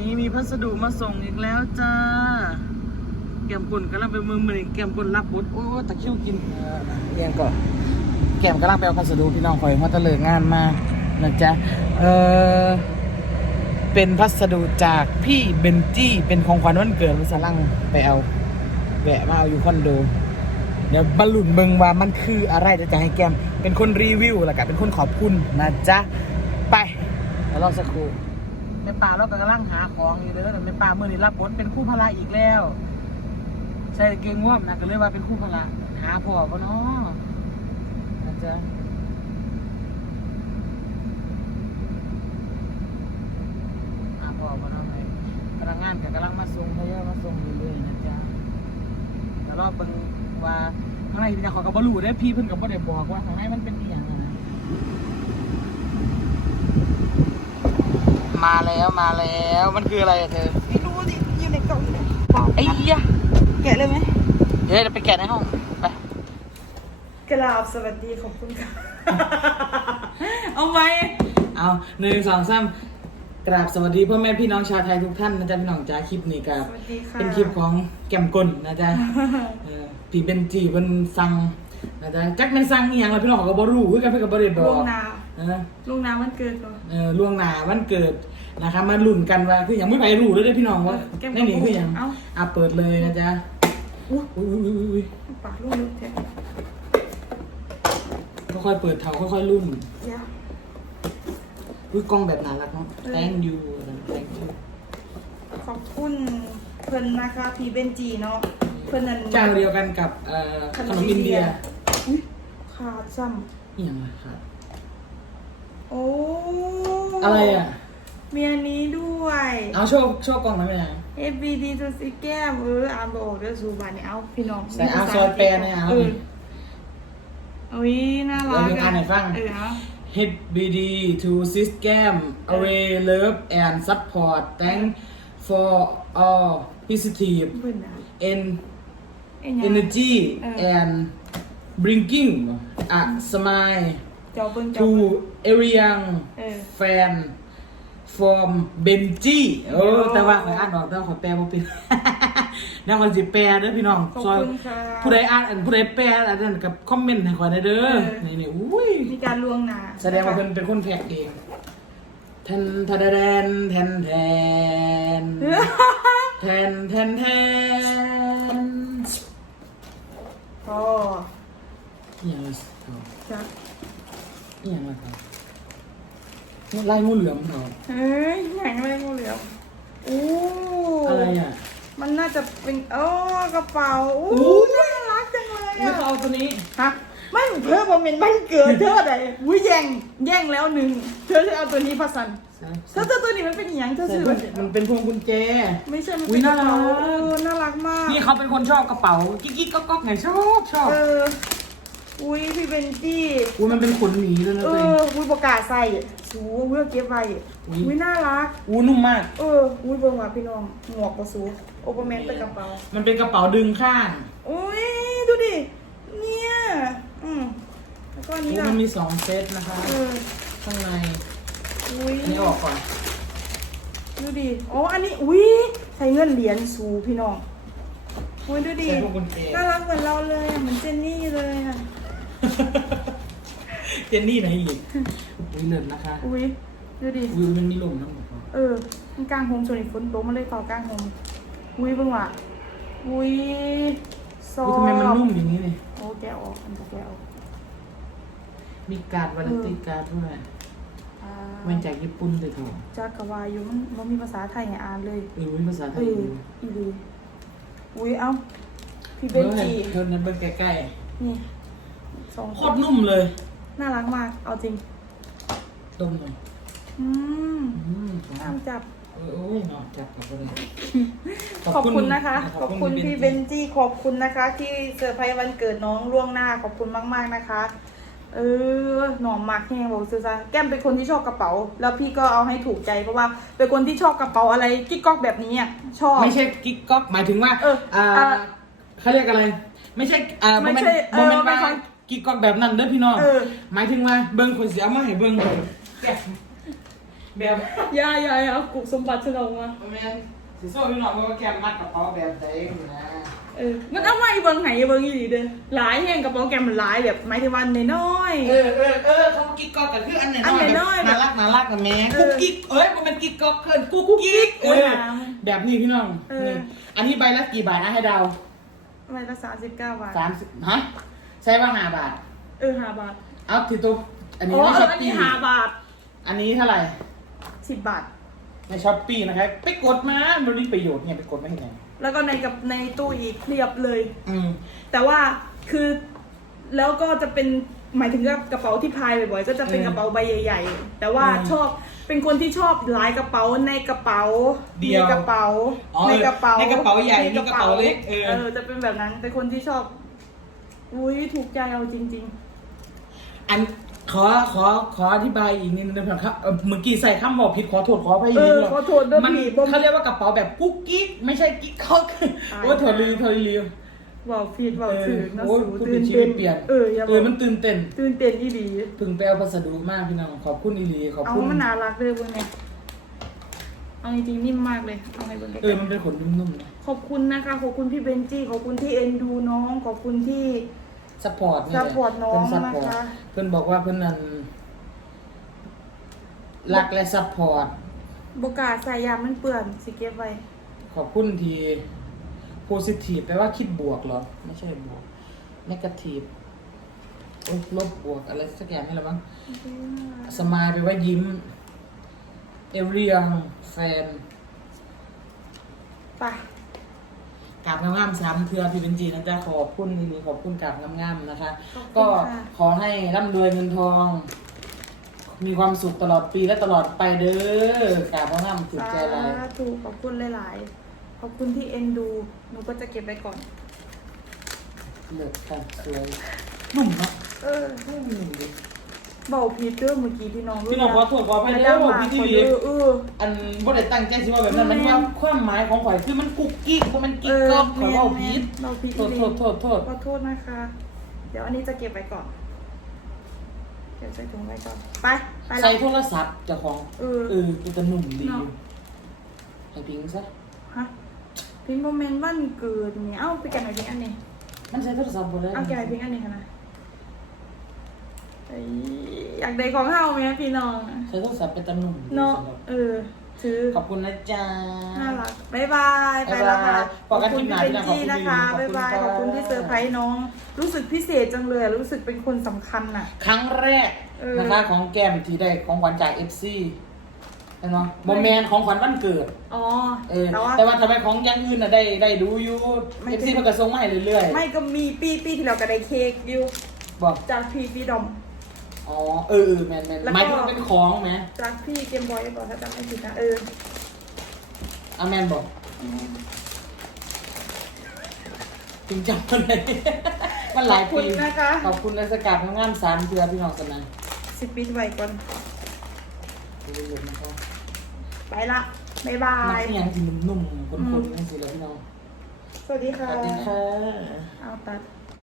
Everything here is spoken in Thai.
นี้มีพัสดุมาส่งอีกแล้วจ้าแกมกุ่นกำลังไปมือมือแกมกุ่นรับบทโอ้ตะคริวกินเออเรียนก่อนแกมกำลังไปเอาพัสดุพี่น้องคอยมาตะเลิกงานมานะจ๊ะเออเป็นพัสดุจากพี่เบนจี้เป็นของขวัญวันเกิดมันสลังไปเอาแวะมาเอาอยู่คอนโดเดี๋ยวบรรลุนเบิงว่ามันคืออะไรเดี๋ยวจะให้แกมเป็นคนรีวิวแล้วก็เป็นคนขอบคุณนะจ๊ะไปแล้วรอสักครู่ ม่ป่าเราก็กำลังหาของอยู่เด้อแต่แม่ป่าเมื่อนี้รับบทเป็นคู่พละอีกแล้วใส่เกงง่วมนะก็เลยว่าเป็นคู่พละหาพ่อก็เนาะอาจจะหาพ่อก็เนาะไงพนักงานก็กำลังมาส่งเขายอะมาส่งเรื่อยๆนะจ๊ะแต่รอบเบิ่งว่าข้างในที่จะขอยกับบรูได้พี่เพิ่นกับบ่ได้บอกว่าข้างในมันเป็นอีหยังอะนะ มาแล้วมาแล้วมันคืออะไรอะเธอไม่รู้ดิอยู่ในกล่องอยู่เลยเปล่าไอ้ยะแกะเลยไหมเดี๋ยวเราไปแกะในห้องไปกราบสวัสดีขอบคุณค่ะ เอาไหมเอาหนึ่งสองสามกราบสวัสดีพ่อแม่พี่น้องชาวไทยทุกท่านนะจ๊ะพี่น้องจ้าคลิปนี้กับสวัสดีค่ะเป็นคลิปของแก้มกลนะจ๊ะเออพี่เบนจีเพิ่นสั่งนะจ๊ะจักแม่นสั่งอีหยังล่ะพี่น้องเขาก็บ่รู้คือกันเพิ่นก็บ่ได้บลอก วงนา เออลวงนามันเกินก่อนเออล่วงหน้าวันเกิดนะคะมาลุ้นกันว่าคือหยังไม่ไปรู้เลยเด้อพี่น้องว่าแก้มในนี้คือหยังเอ้าอะเปิดเลยนะจ๊ะอุ้ยอุ้ยอุ้ยอุ้ยอุ้ยปากลูกลูกแท้ค่อยๆเปิดเถาค่อยๆรุ่นยาอุ้ยกล้องแบบน่ารักเนาะเออ thank you thank you ขอบคุณเพิ่นนะคะพี่เบนจีเนาะเพิ่นนั่นเจ้าเดียวกันกับเอ่อขนมอินเดียอุ๊ยขาดซ้นี่ยังไงครับำ โอ้อะไรอะมีอันนี้ด้วย เอาโชว์โชว์กล้องหน่อยไหมนะ FBD ตัวสีแก้มเอออ่านบอกเดี๋ยวสูบานเนี่ยเอาพี่น้องใส่อาซอยแปรเนี่ยเอา เอออุ้ยน่ารักเดี๋ยวอ่านให้ฟัง เออเอา HBD to system away love and support thank for all positive เพิ่นน่ะ and เอ็นยัง energy เออ and bringing a smile เจ้าเบิ่งเจ้า to เบิ่ง every young เออ fan from Benji เออโอ้แต่ว่าขอยอ่านออกแต่ว่าขอยแปลบ่เป็นแล้วขอยสิแปลเด้อพี่น้องขอบซอยคุณค่ะ ผู้ใดอ่านอันผู้ใดแปลอันนั้นกับคอมเมนต์ให้ขอยได้เด้อเออ นี่นี่อุ้ย มีการลวงหนาแสดงว่าเพิ่นเป็นคนแพ็กเองแทนทะแดนแทนแทนแทนแทนแทนอ๋ออหย่างละเขาจัก อหย่างละเขาลายงูเหลือมเขาเฮ้ยแหงอะไรงูเหลือมโอ้อะไรอะ มันน่าจะเป็นโอ้กระเป๋าโอ้อู้ น่ารักจังเลยไม่อะเขาเอาตัวนี้ ฮะไม่เพิ่มมาเป็นบ้านเกิดเธอไหนอุ้ยแย่งแย่งแล้วหนึ่งเธอจะเอาตัวนี้พัสันเธอเธอตัวนี้มันเป็นอหย่างเธอแต่ซื้อมัมานมันเป็นพวงกุญแจ ไม่ใช่มันอุ๊เป็ยนกระเป๋าน่ารัก เออน่ารักมาก นี่เขาเป็นคนชอบกระเป๋า กิ๊กกิ๊กก๊อกก๊อกไงชอบชอบ เออ อุ้ยพี่เบนจี้อุ้ยมันเป็นขนหมีด้วยนะเอตัวเอง ออุ้ยประกาศใส่สูเพื่อเก็บไว้อุ๊ย อุ้ยน่ารัก อู้นุ่มมาก เอออุ้ยเบิ่งว่าพี่น้องหมวกกระสูโอเปอร์แมนเป็นกระเป๋ามันเป็นกระเป๋าดึงข้างอุ้ยดูดิเนี่ยอืมแล้วก็อันนี้อู้ล่ะมันมีสองเซตนะคะเออข้างในอุ้ย อันนี้ออกก่อน ดูดิ อ๋อ อันนี้ อุ้ยใส่เงินเหรียญสูพี่น้องอุ้ยดูดิ ใส่พวงกุญแจ น่ารักเหมือนเราเลยอะเหมือนเจนนี่เลยอะ เจนนี่ไหนอีกอุ้ยเลิศนะคะอุ้ยดูดิอุ้ยมันมีลมน้ำหมดเออมันกลางโฮมส่วนอีกฝนตกมาเลยต่อกลางโฮมอุ้ยเบิ่งว่ะอุ้ยซออุ้ยทำไมมันนุ่มอย่างนี้เนี่ยโอ้แกะออกอันจะแกะออกมีการ์ดวาเลนติการ์ดด้วยอ่ามันจากญี่ปุ่นเลยถูกจากกะวาอยู่มันมันมีภาษาไทยให้อ่านเลยเออมีภาษาไทเอยออยู่อีดีอุ้ยเอ้าพี่เบนจีเธอนั้นเป็นใกล้นี่ส องๆโคคนตรนุ่มเลย น่ารักมาก เอาจริง ดมหน่อยอืมอืมห้ามจับเออโอ้ยเนาะจับกับอะไรขอบคุณนะคะ ขอบคุณพี่เบนจี้ ขอบคุณนะคะ ที่เซอร์ไพรส์วันเกิดน้องล่วงหน้า ขอบคุณมาก ๆนะคะ เออหนอมมากแห้งบอกซื้อซะแก้มเป็นคนที่ชอบกระเป๋า แล้วพี่ก็เอาให้ถูกใจเพราะว่าเป็นคนที่ชอบกระเป๋าอะไรกิ๊กก๊อกแบบนี้อะชอบ ไม่ใช่กิ๊กก๊อกหมายถึงว่า เอออ่าอ่าเขาเรียกอะไร ไม่ใช่อ่าไม่ใช่โมเมนต์เออไม่ว่าใช่ กิ๊กก๊อกแบบนั้นเด้อพี่น้องเออ หมายถึงว่าเบิ้งคนเสียมาให้เบิ้งแบบอย่าอย่าอย่าเอากุกสมบัติฉันออกมาแม่นสิโซ่พี่น้องเพราะว่าแกมมัดกระเป๋าแบบใดนี่นะเออมันเอามาอีเบิ่งไหนเบิ่งอีหลีเด้อหลายแห่งกระเป๋าแกมมันหลายแบบหมายถึงว่าน้อยๆเออเออเออเขากิ๊กก๊อกกันคืออันไหนอันไหนน้อยแบบน่ารักน่ารักกับแม่เออกุ๊กกิ๊กเอ้ยมันเป็นกิ๊กก๊อกเกินกุ๊กกิ๊กเอโอ้ยอหาแบบนี้พี่น้องเออ นี่อันนี้ใบละกี่บาทนะให้เดาใบละสามสิบเก้าบาท สามสิบฮะ ใช่ว่าห้าบาท เออห้าบาท เอาที่ตัวอันนี้อ๋อในเอช้ออปอันปี้นี้ห้าบาทอันนี้เท่าไหร่ สิบบาท ในช้อปปี้นะครับไปกดมามันมีประโยชน์เนี่ยไปกดมาที่ไหนแล้วก็ในกับในตู้อีกเรียบเลย อืม แต่ว่าคือแล้วก็จะเป็นหมายถึงกับกระเป๋าที่พายบ่อยๆก็จะเป็นอืมกระเป๋าใบใหญ่ ๆ แต่ว่าอืมชอบเป็นคนที่ชอบหลายกระเป๋าในกระเป๋าเดียวในกระเป๋าอ๋อในกระเป๋าในกระเป๋าใหญ่มีกระเป๋าเล็กเออ เออจะเป็นแบบนั้นเป็นคนที่ชอบ อุ้ยถูกใจเอาจริง อันขอขอขออธิบายอีกนิดนึงนะครับเอ่อเมื่อกี้ใส่คำบอกผิดขอโทษขออภัยๆอีเอกนิดอนึงขอโทษด้วยมันพี่บ่เขาเรียกว่ากระเป๋าแบบกุ๊กกิ๊กไม่ใช่กิ๊กก๊อกตาย โอ้ยเถอลืมเถอลืมบอกผิดบอกถือนะโอ้ยสูพูดตื่เป็นนชีเต้วินตเปลี่ยนเอออย่าบเอออกมันตื่นเต้นตื่นเต้นอีหลีเพึ่งไปเอาพัสดุมากพี่น้องขอบคุณอีหลีขอบเอาคุณมันน่ารักเลยเว้ยเนี่ยเอาจริงๆนิ่มมากเลยเอาไงเบิ่งเออมันเป็นขนนุ่มๆนะ ขอบคุณนะคะ ขอบคุณพี่เบนจี้ ขอบคุณที่เอ็นดูน้อง ขอบคุณที่ ซัพพอร์ตนี่แหละ support น้องเพิ่ซัพพอร์ตนะคะ เพิ่นบอกว่าเพิ่นนั่นรักและซัพพอร์ต บกล้าใส่ยามมันเปื่อนสิเก็บไว้ ขอบคุณที่โพซิทีฟแปลว่าคิดบวกเหรอ ไม่ใช่บวกนกาทีฟโอ้ยลบบวกอะไรสักอย่างนี่แหละมั้ง สมายแปลว่ายิ้ม เอเรียงแฟน ไป กราบงามๆสามเทือพี่เป็นจีนะจ๊ะขอบคุณนี่ขอบคุณกราบงามๆนะคะขอบคุณก็ค่ะ ขอให้ร่ำรวยเงินทอง มีความสุขตลอดปีและตลอดไปเด้อกราบงามๆถูกใจอะไรสาธุขอบคุณหลายๆ ขอบคุณที่เอ็นดู หนูก็จะเก็บไว้ก่อน เลิศค่ะสวยนุ่มเนาะเออ นุ่มดี เบาพีเตอร์เมื่อกี้พี่น้องพี่น้องขอโทษขออภัยไม่เด้ได้อมาพี่ขที่อดีเด้อเอออันบ่ได้ตั้งใจสิว่าแบบนั้นแม่มันว่าความหมายของข่อยคือมันกุ๊กกิ๊กบ่แมันกิ๊กก๊อกข่อยเว้าผิดเราผิดโทษโทษโทษโทษขอโทษนะคะ เดี๋ยวอันนี้จะเก็บไว้ก่อน เดี๋ยวใส่ถุงไว้ก่อน ไป ไปแล้ใส่วโทรศัพท์เจ้าของ เออเออมันจะนุ่มดีเนาะให้พิงซะ ฮะ พิงโมเมนต์วันเกิดนี่เอ้าไปแกะไหนพิงอันนี้ มันใช้โทรศัพท์บ่ได้เอาแกะไหนพิงอันนี้ค่ะนะเอ้ยอยากได้ของเฮาไหมพี่น้องใช้โทรศัพท์เป็นตะนุ่มดีเนาะสำหรับเออซื้อขอบคุณนะจ๊ะน่ารักบายบายไปแล้วค่ะบ๊ายบายขอบคุณพี่เบนจี้นะคะขอบคุณบายบายค่ะขอบคุณที่เซอร์ไพรส์น้อง รู้สึกพิเศษจังเลย รู้สึกเป็นคนสำคัญน่ะ ครั้งแรกเออนะคะของแก้มที่ได้ของขวัญจาก FC เนาะโมเมนของขวัญวันเกิด อ๋อ เออ แต่ว่าแต่ว่าทำไมของอย่างอื่นน่ะได้ได้ดูอยู่ไม่ FC เพิ่นก็ส่งมาให้เรื่อยไม่ก็มีปีปีที่เราก็ได้เค้กอยู่ๆบอกจากพี่พี่ดอม อ๋อเออเออแมนแมนแล้วก็หมายถึงเป็นของไหมจากพี่เกมบอยบอกถ้าจำไม่ผิดนะเอออาแมนบอกจริงจังเลย มันหลายขอบคุปีณนะคะขอบคุณในสกัดงามๆสามเทือพี่น้องสนันสิปิดไว้ก่อนดูเยอะนะครับไปละบายบามันยก็ยังที่นุ่มๆคนๆนั่นสิแล้วพี่น้องสวัสดีสค่ะวัสดีค่ะ เอาตัด